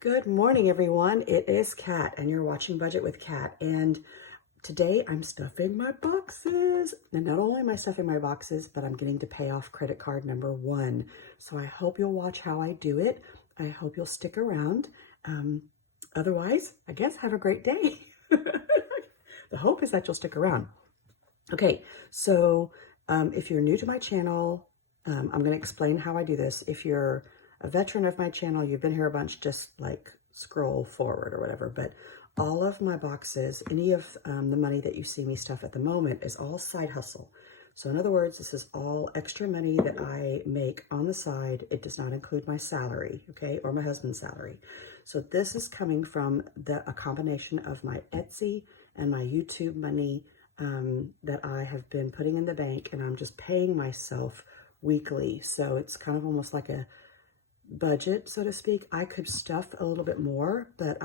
Good morning, everyone. It is Kat, and you're watching Budget with Kat. And today I'm stuffing my boxes. And not only am I stuffing my boxes, but I'm getting to pay off credit card number 1. So I hope you'll watch how I do it. I hope you'll stick around. Otherwise, I guess have a great day. The hope is that you'll stick around. Okay, so if you're new to my channel, I'm going to explain how I do this. If you're a veteran of my channel, you've been here a bunch, just like scroll forward or whatever. But all of my boxes, any of the money that you see me stuff at the moment is all side hustle. So in other words, this is all extra money that I make on the side. It does not include my salary, okay, or my husband's salary. So this is coming from a combination of my Etsy and my YouTube money that I have been putting in the bank, and I'm just paying myself weekly. So it's kind of almost like a budget, so to speak. I could stuff a little bit more, but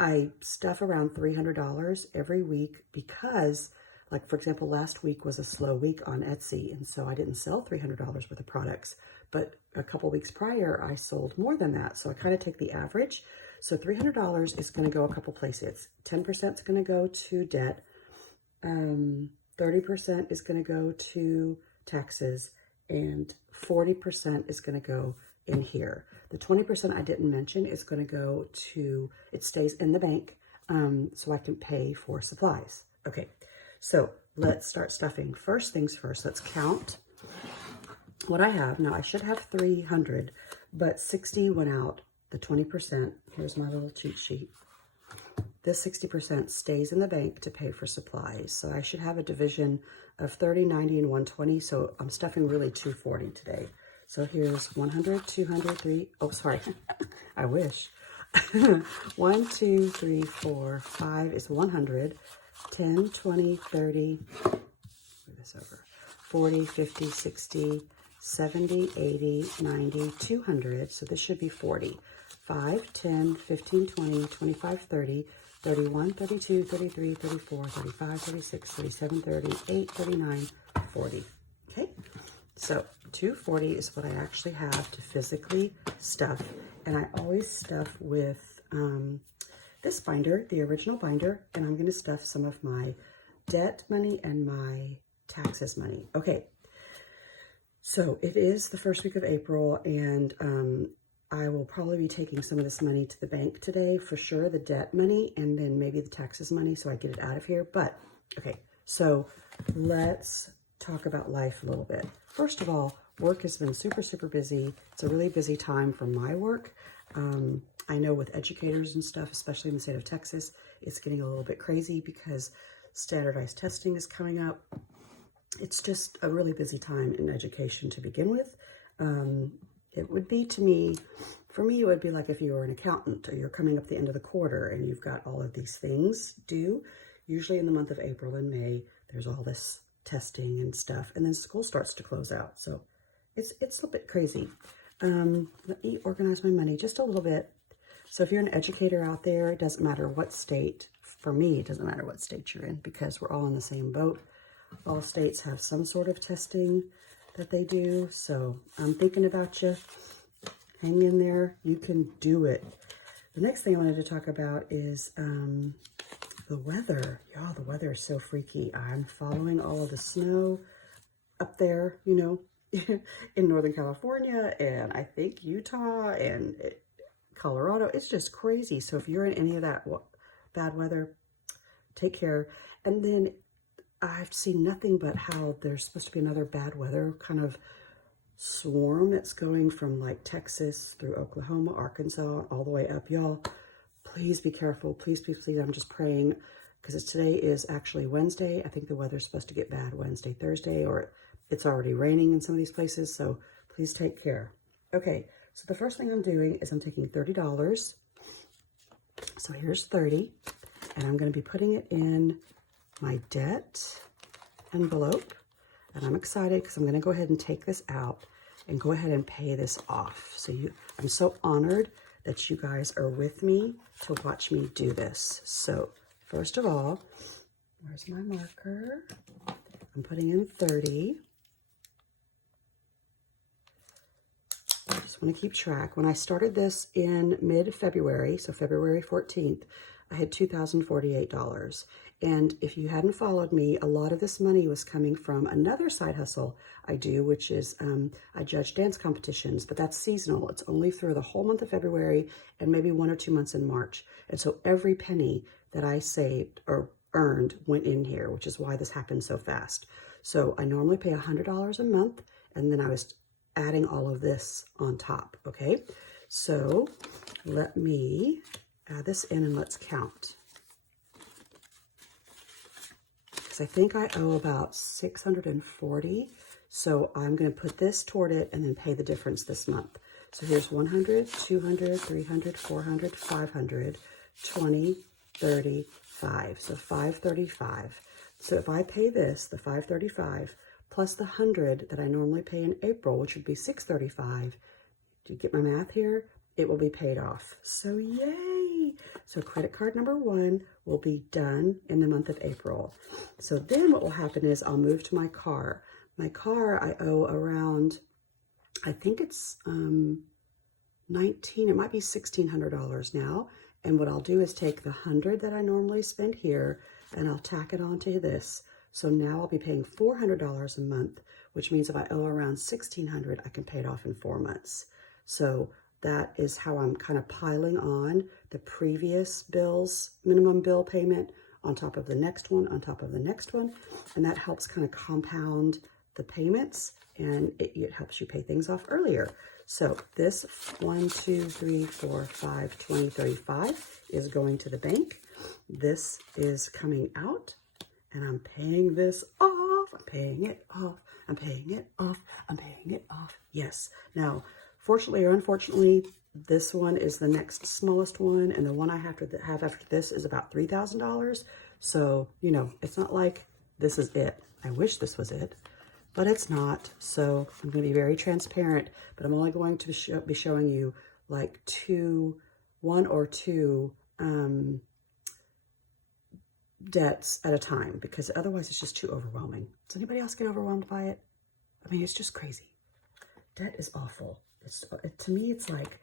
I stuff around $300 every week because, like, for example, last week was a slow week on Etsy, and so I didn't sell $300 worth of products. But a couple weeks prior, I sold more than that. So I kind of take the average. So $300 is going to go a couple places. 10% is going to go to debt. 30% is going to go to taxes, and 40% is going to go in here. The 20% I didn't mention is going to go to, it stays in the bank, so I can pay for supplies. Okay, so let's start stuffing. First things first, let's count what I have. Now I should have 300, but 60 went out, the 20%. Here's my little cheat sheet. This 60% stays in the bank to pay for supplies. So I should have a division of 30, 90, and 120. So I'm stuffing really 240 today. So here's 100, 200, 3. Oh, sorry. I wish. 1, 2, 3, 4, 5 is 100. 10, 20, 30. Move this over. 40, 50, 60, 70, 80, 90, 200. So this should be 40. 5, 10, 15, 20, 25, 30, 31, 32, 33, 34, 35, 36, 37, 38, 39, 40. Okay, so 240 is what I actually have to physically stuff. And I always stuff with this binder, the original binder, and I'm going to stuff some of my debt money and my taxes money. Okay, so it is the first week of April, and I will probably be taking some of this money to the bank today, for sure, the debt money, and then maybe the taxes money, so I get it out of here. But, okay, so let's talk about life a little bit. First of all, work has been super, super busy. It's a really busy time for my work. I know with educators and stuff, especially in the state of Texas, it's getting a little bit crazy because standardized testing is coming up. It's just a really busy time in education to begin with. It would be, to me, for me, it would be like if you were an accountant or you're coming up the end of the quarter and you've got all of these things due. Usually in the month of April and May, there's all this testing and stuff, and then school starts to close out. So it's a little bit crazy. Let me organize my money just a little bit. So if you're an educator out there, it doesn't matter what state. For me, it doesn't matter what state you're in because we're all in the same boat. All states have some sort of testing that they do. So I'm thinking about you. Hang in there. You can do it. The next thing I wanted to talk about is the weather. Y'all, the weather is so freaky. I'm following all of the snow up there, you know, in Northern California, and I think Utah and Colorado. It's just crazy. So if you're in any of that bad weather, take care. And then I've seen nothing but how there's supposed to be another bad weather kind of swarm that's going from like Texas through Oklahoma, Arkansas, all the way up. Y'all, please be careful. Please, please, please. I'm just praying because today is actually Wednesday. I think the weather's supposed to get bad Wednesday, Thursday, or it's already raining in some of these places. So please take care. Okay, so the first thing I'm doing is I'm taking $30. So here's 30, and I'm going to be putting it in my debt envelope, and I'm excited because I'm going to go ahead and take this out and go ahead and pay this off. So I'm so honored that you guys are with me to watch me do this. So first of all, where's my marker? I'm putting in 30. just want to keep track. When I started this in mid-February, so February 14th, I had $2,048. And if you hadn't followed me, a lot of this money was coming from another side hustle I do, which is I judge dance competitions, but that's seasonal. It's only through the whole month of February and maybe 1 or 2 months in March. And so every penny that I saved or earned went in here, which is why this happened so fast. So I normally pay $100 a month, and then I was adding all of this on top, okay? So let me add this in and let's count. Because I think I owe about $640. So I'm going to put this toward it and then pay the difference this month. So here's 100, 200, 300, 400, 500, 20, 30, 5. So 535. So if I pay this, the 535, plus the 100 that I normally pay in April, which would be 635, do you get my math here? It will be paid off. So yay! So credit card number 1 will be done in the month of April. So then what will happen is I'll move to my car. My car, I owe around, I think it's it might be $1,600 now. And what I'll do is take the 100 that I normally spend here and I'll tack it onto this. So now I'll be paying $400 a month, which means if I owe around $1,600, I can pay it off in 4 months. So that is how I'm kind of piling on the previous bills, minimum bill payment on top of the next one, on top of the next one. And that helps kind of compound the payments, and it helps you pay things off earlier. So this 1, 2, 3, 4, 5, 20, 35 is going to the bank. This is coming out, and I'm paying this off. I'm paying it off. I'm paying it off. I'm paying it off. Yes. Now, fortunately or unfortunately, this one is the next smallest one, and the one I have to have after this is about $3,000. So, you know, it's not like this is it. I wish this was it, but it's not. So I'm going to be very transparent, but I'm only going to be showing you like 1 or 2 debts at a time, because otherwise it's just too overwhelming. Does anybody else get overwhelmed by it? I mean, it's just crazy. Debt is awful. To me, it's like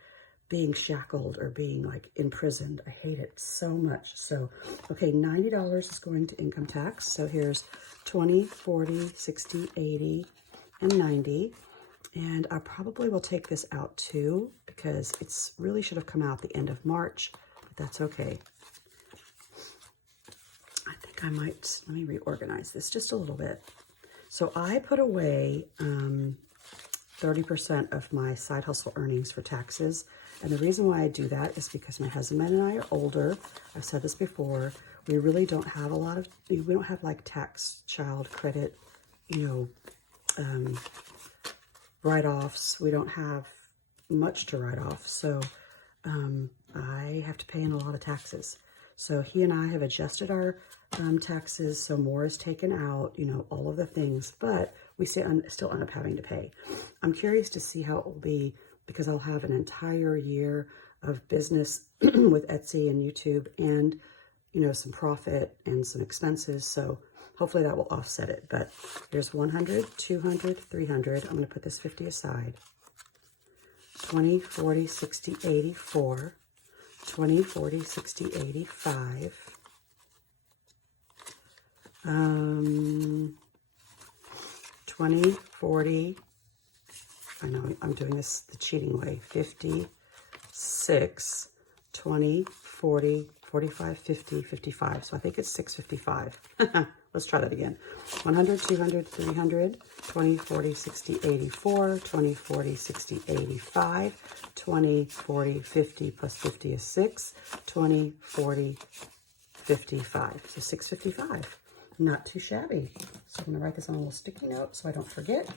being shackled or being like imprisoned. I hate it so much. So, okay, $90 is going to income tax. So here's 20, 40, 60, 80, and 90. And I probably will take this out too, because it's really should have come out the end of March, but that's okay. I think I might, let me reorganize this just a little bit. So I put away 30% of my side hustle earnings for taxes. And the reason why I do that is because my husband and I are older. I've said this before. We really don't have a lot of, we don't have like tax, child credit, you know, write-offs. We don't have much to write off. So I have to pay in a lot of taxes. So he and I have adjusted our taxes. So more is taken out, you know, all of the things, but we still end up having to pay. I'm curious to see how it will be, because I'll have an entire year of business with Etsy and YouTube and, you know, some profit and some expenses. So hopefully that will offset it. But here's 100, 200, 300. I'm going to put this 50 aside. 20, 40, 60, 84. 20, 40, 60, 85. 20, 40, I know I'm doing this the cheating way, 56, 20, 40, 45, 50, 55. So I think it's 655. Let's try that again. 100, 200, 300, 20, 40, 60, 84, 20, 40, 60, 85, 20, 40, 50 plus 50 is 6, 20, 40, 55. So 655. Not too shabby. So I'm going to write this on a little sticky note so I don't forget.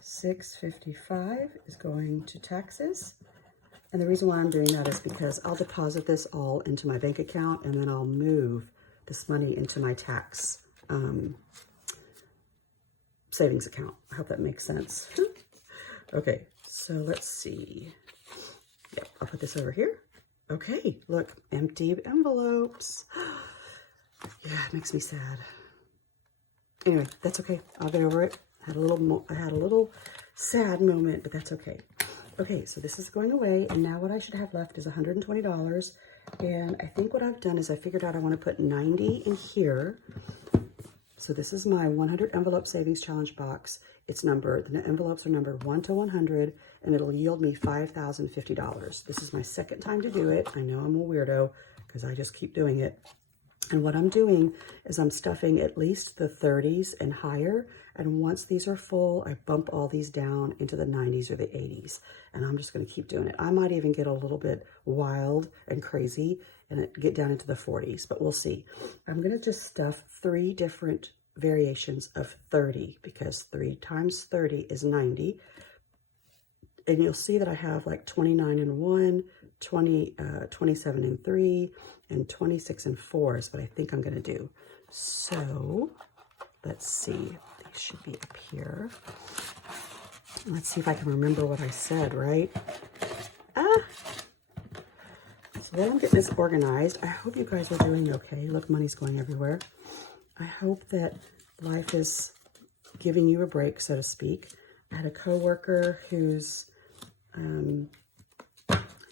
655 is going to taxes. And the reason why I'm doing that is because I'll deposit this all into my bank account, and then I'll move this money into my tax savings account. I hope that makes sense. Okay, so let's see. Yep, I'll put this over here. Okay, look, empty envelopes. Yeah, it makes me sad. Anyway, that's okay. I'll get over it. I had a little sad moment, but that's okay. Okay, so this is going away, and now what I should have left is $120. And I think what I've done is I figured out I want to put 90 in here. So this is my 100 envelope savings challenge box. It's numbered, the envelopes are numbered 1 to 100, and it'll yield me $5,050. This is my second time to do it. I know I'm a weirdo because I just keep doing it. And what I'm doing is I'm stuffing at least the 30s and higher. And once these are full, I bump all these down into the 90s or the 80s. And I'm just going to keep doing it. I might even get a little bit wild and crazy and get down into the 40s, but we'll see. I'm going to just stuff 3 different variations of 30 because 3 times 30 is 90. And you'll see that I have like 29 and 1, 27 and 3, and 26 and 4 is what I think I'm going to do. So let's see. These should be up here. Let's see if I can remember what I said, right? So while I'm getting this organized, I hope you guys are doing okay. Look, money's going everywhere. I hope that life is giving you a break, so to speak. I had a coworker who's,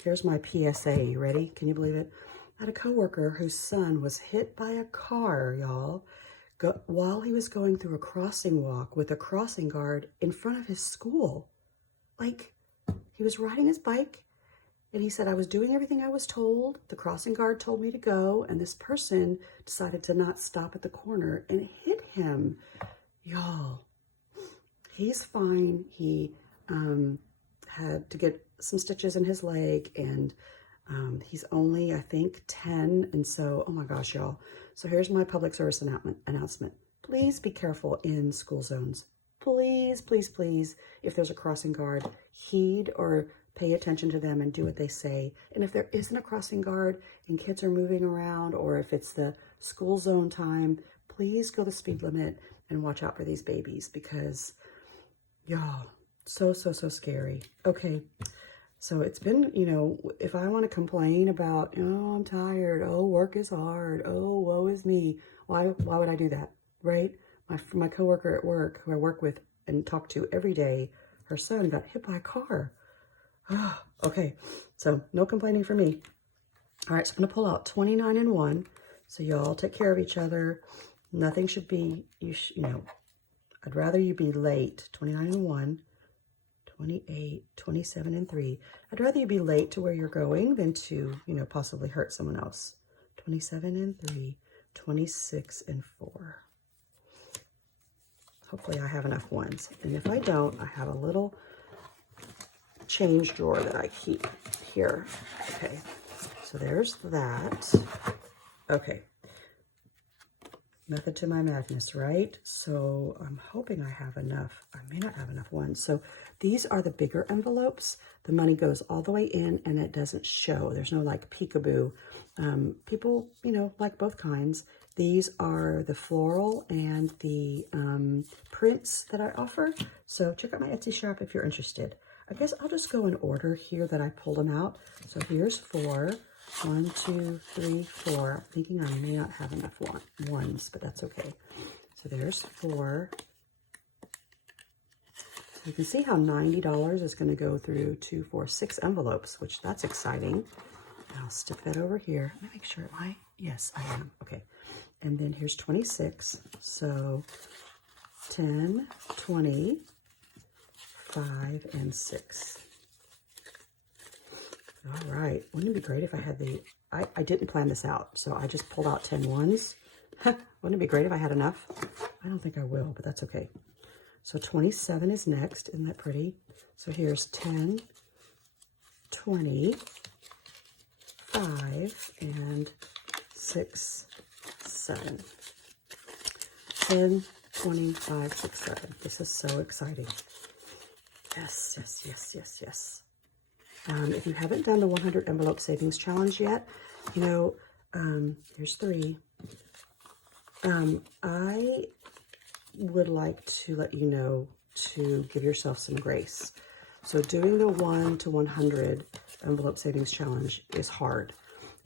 here's my PSA. You ready? Can you believe it? I had a coworker whose son was hit by a car, y'all, while he was going through a crossing walk with a crossing guard in front of his school. Like, he was riding his bike, and he said, I was doing everything I was told. The crossing guard told me to go, and this person decided to not stop at the corner and hit him. Y'all, he's fine. He had to get some stitches in his leg, and he's only, I think, 10. And so, oh my gosh, y'all. So here's my public service announcement. Please be careful in school zones. Please, please, please, if there's a crossing guard, heed or pay attention to them and do what they say. And if there isn't a crossing guard and kids are moving around, or if it's the school zone time, please go the speed limit and watch out for these babies because, y'all, so scary. Okay. So it's been, you know, if I want to complain about, oh, I'm tired, oh, work is hard, oh, woe is me, why would I do that, right? My coworker at work, who I work with and talk to every day, her son got hit by a car. Oh, okay, so no complaining for me. All right, so I'm going to pull out 29 and 1, so y'all take care of each other. Nothing should be, you know, I'd rather you be late, 29 and 1. 28, 27, and 3. I'd rather you be late to where you're going than to, you know, possibly hurt someone else. 27 and 3, 26 and 4. Hopefully I have enough ones. And if I don't, I have a little change drawer that I keep here. Okay, so there's that. Okay. Method to my madness, right? So I'm hoping I have enough. I may not have enough ones. So these are the bigger envelopes. The money goes all the way in and it doesn't show. There's no like peekaboo. People, you know, like both kinds. These are the floral and the prints that I offer. So check out my Etsy shop if you're interested. I guess I'll just go in order here that I pulled them out. So here's 4. 1, 2, 3, 4. I'm thinking I may not have enough ones, but that's okay. So there's 4. You can see how $90 is going to go through 2, 4, 6 envelopes, which that's exciting. I'll stick that over here. Let me make sure. Yes, I am. Okay. And then here's 26. So 10, 20, 5, and 6. All right. Wouldn't it be great if I had I didn't plan this out, so I just pulled out 10 ones. Wouldn't it be great if I had enough? I don't think I will, but that's okay. So 27 is next. Isn't that pretty? So here's 10, 20, 5, and 6, 7. 10, 20, 5, 6, 7. This is so exciting. Yes, yes, yes, yes, yes. If you haven't done the 100 envelope savings challenge yet, you know, here's 3. I would like to let you know to give yourself some grace. So doing the 1 to 100 envelope savings challenge is hard.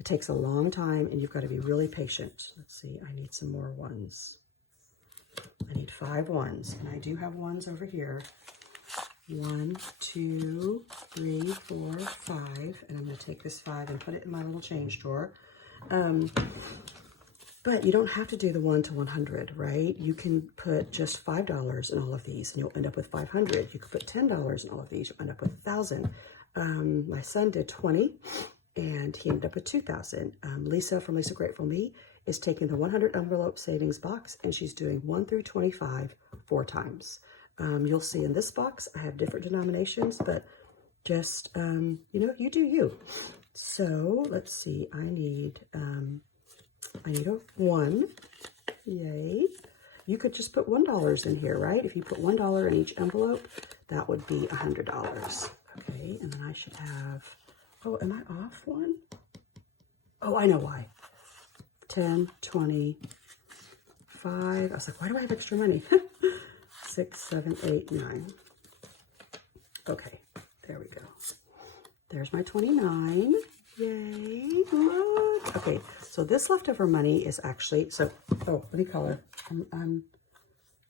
It takes a long time and you've got to be really patient. Let's see, I need some more ones. I need 5 ones, and I do have ones over here. 1, 2, 3, 4, 5. And I'm going to take this 5 and put it in my little change drawer. But you don't have to do the 1 to 100, right? You can put just $5 in all of these and you'll end up with 500. You could put $10 in all of these, you'll end up with 1,000. My son did 20 and he ended up with 2,000. Lisa from Lisa Grateful Me is taking the 100 envelope savings box and she's doing 1 through 25 4 times. You'll see in this box, I have different denominations, but just, you know, you do you. So let's see, I need a 1, yay. You could just put $1 in here, right? If you put $1 in each envelope, that would be $100. Okay, and then I should have, oh, am I off one? Oh, I know why. 10, 20, 5. I was like, why do I have extra money? 6, 7, 8, 9. Okay, there we go. There's my 29. Yay, look. Okay, so this leftover money is actually, so, oh, let me color. I'm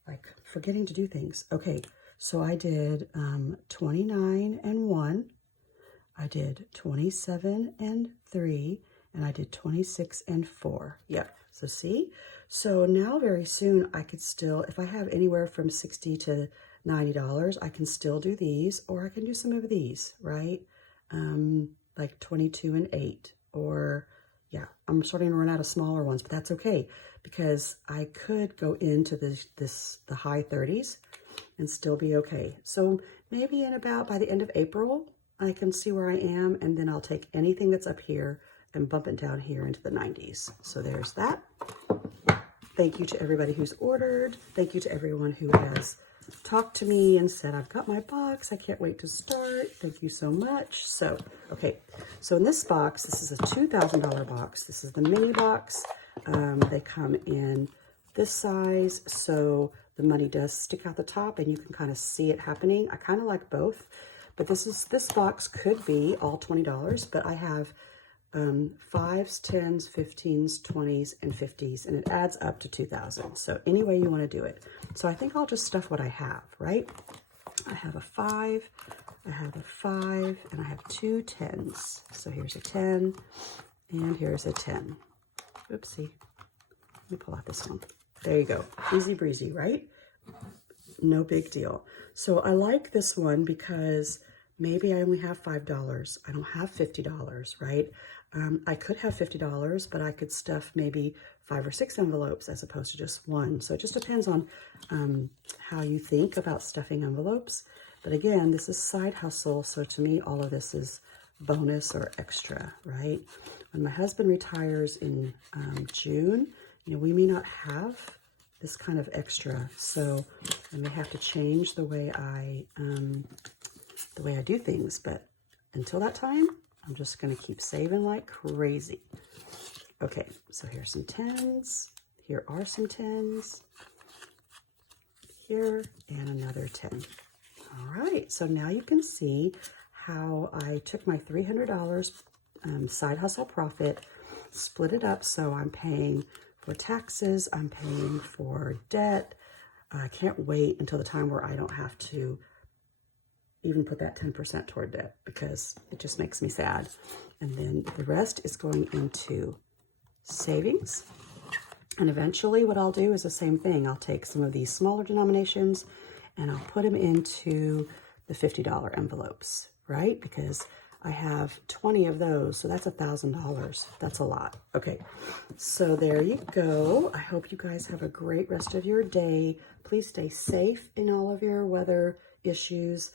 like forgetting to do things. Okay, so I did 29 and 1. I did 27 and 3. And I did 26 and 4. Yep, so see? So now very soon I could still, if I have anywhere from $60 to $90, I can still do these, or I can do some of these, right? Like 22 and 8, or yeah, I'm starting to run out of smaller ones, but that's okay because I could go into the high 30s and still be okay. So maybe in about by the end of April, I can see where I am, and then I'll take anything that's up here and bump it down here into the 90s. So there's that. Thank you to everybody who's ordered. Thank you to everyone who has talked to me and said, I've got my box. I can't wait to start. Thank you so much. So, okay. So in this box, this is a $2,000 box. This is the mini box. They come in this size. So the money does stick out the top and you can kind of see it happening. I kind of like both, but this box could be all $20, but I have 5s, 10s, 15s, 20s, and 50s, and it adds up to 2,000. So any way you want to do it. So I think I'll just stuff what I have, right? I have a 5, I have a 5, and I have 2 10s. So here's a 10, and here's a 10. Oopsie. Let me pull out this one. There you go. Easy breezy, right? No big deal. So I like this one because maybe I only have $5. I don't have $50, right? I could have $50, but I could stuff maybe 5 or 6 envelopes as opposed to just 1. So it just depends on how you think about stuffing envelopes. But again, this is side hustle. So to me, all of this is bonus or extra, right? When my husband retires in June, you know, we may not have this kind of extra. So I may have to change the way I do things. But until that time, I'm just going to keep saving like crazy. Okay, so here's some 10s. Here are some 10s. Here, and another 10. All right, so now you can see how I took my $300 side hustle profit, split it up, so I'm paying for taxes, I'm paying for debt. I can't wait until the time where I don't have to even put that 10% toward debt because it just makes me sad. And then the rest is going into savings. And eventually what I'll do is the same thing. I'll take some of these smaller denominations and I'll put them into the $50 envelopes, right? Because I have 20 of those, so that's $1,000. That's a lot. Okay, so there you go. I hope you guys have a great rest of your day. Please stay safe in all of your weather issues.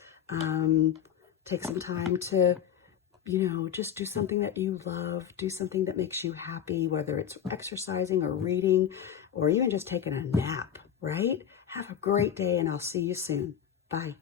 Take some time to, you know, just do something that you love, do something that makes you happy, whether it's exercising or reading, or even just taking a nap, right? Have a great day and I'll see you soon. Bye.